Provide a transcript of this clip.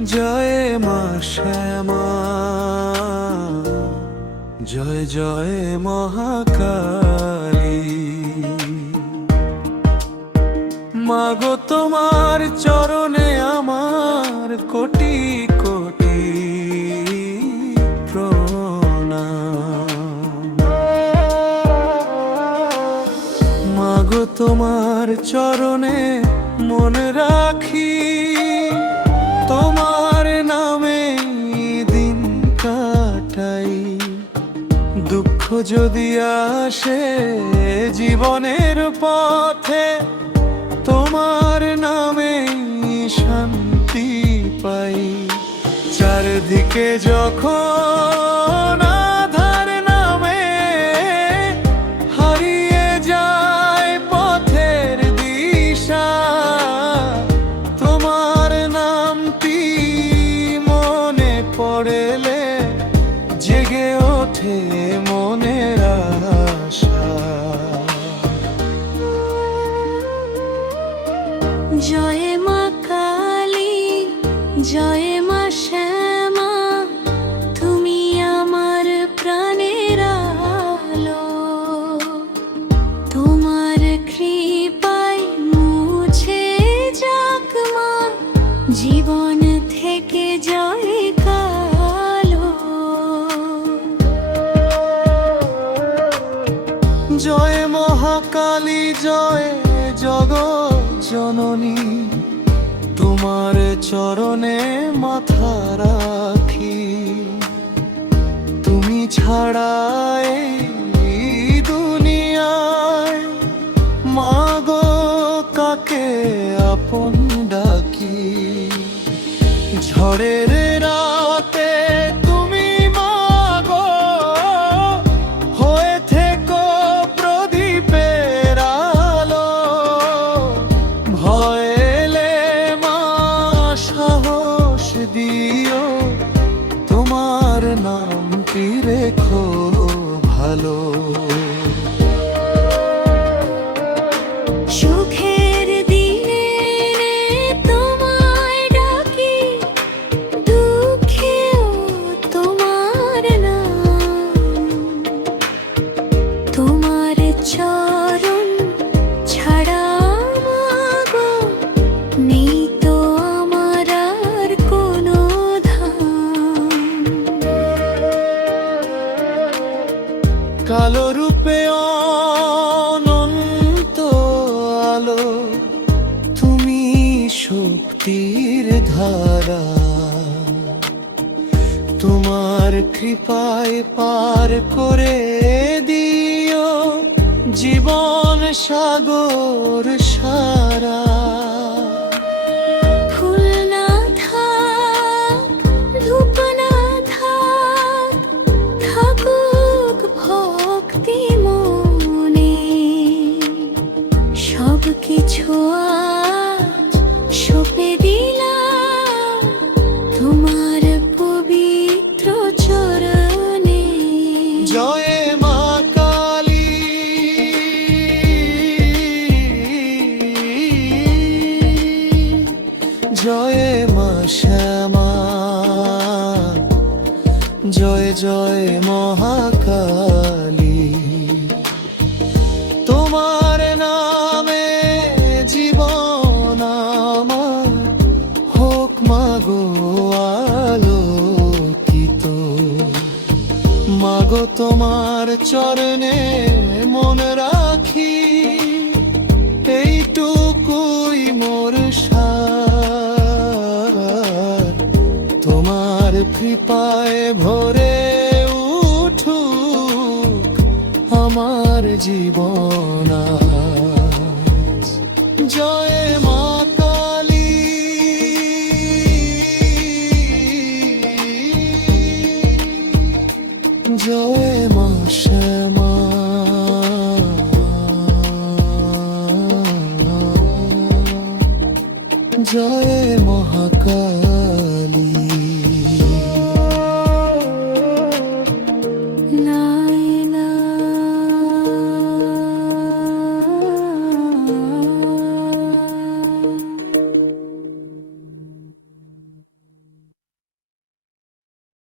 জয় মা শ্যামা, জয় জয় মহাকালী। মাগো তোমার চরণে আমার কোটি কোটি প্রণাম। মাগো তোমার চরণে মন রাখি, তোমার নামে দিন কাটাই। দুঃখ যদি আসে জীবনের পথে, তোমার নামে শান্তি পাই। চারদিকে যখন আধার নামে, হারিয়ে যায় পথের দিশা, তোমার নামটি মনে পড়লে জেগে ওঠে মনের আশা। জয় মা কালী, জয় মা শ্যামা, তুমি আমার প্রাণের আলো। তোমার কৃপায় মুছে যাক মা জীবন থেকে জয় কালো। জয় মহাকালী, জয় জগৎ জননী, তোমার চরণে মাথা রাখি। তুমি ছাড়া এই দুনিয়ায় মাগো কাকে আপন ডাকি। ঝড়ের রাতে তুমি মাগো হয়ে থেকো প্রদীপের আলো। ভয় এলে মা সাহস দিও, তোমার নামটি রেখো ভালো। সুখের দিনে তোমায় ডাকি, দুঃখেও তোমার নাম। তোমার চরণ ছাড়া মাগো নেই তো আমার আর কোনো ধাম। কালো রূপে অনন্ত আলো, তুমি শক্তির ধারা। তোমার কৃপায় পার করে দিও জীবন সাগর সারা। ফুল না থাক, রূপ না থাক, থাকুক ভক্তি মনে। সব কিছু আজ সঁপে দিলাম তোমার পবিত্র চরণে। জয় মা কালী, জয় মা শ্যামা, জয় জয় মহাকালী। তোমার নামে জীবন আমার হোক মাগো আলোকিত। মাগো তোমার চরণে মন রাখি, এইটুকুই মোর সার। তোমার কৃপায় ভরে উঠুক আমার জীবন আজ। জয় মা কালী, জয় মা শ্যামা, জয়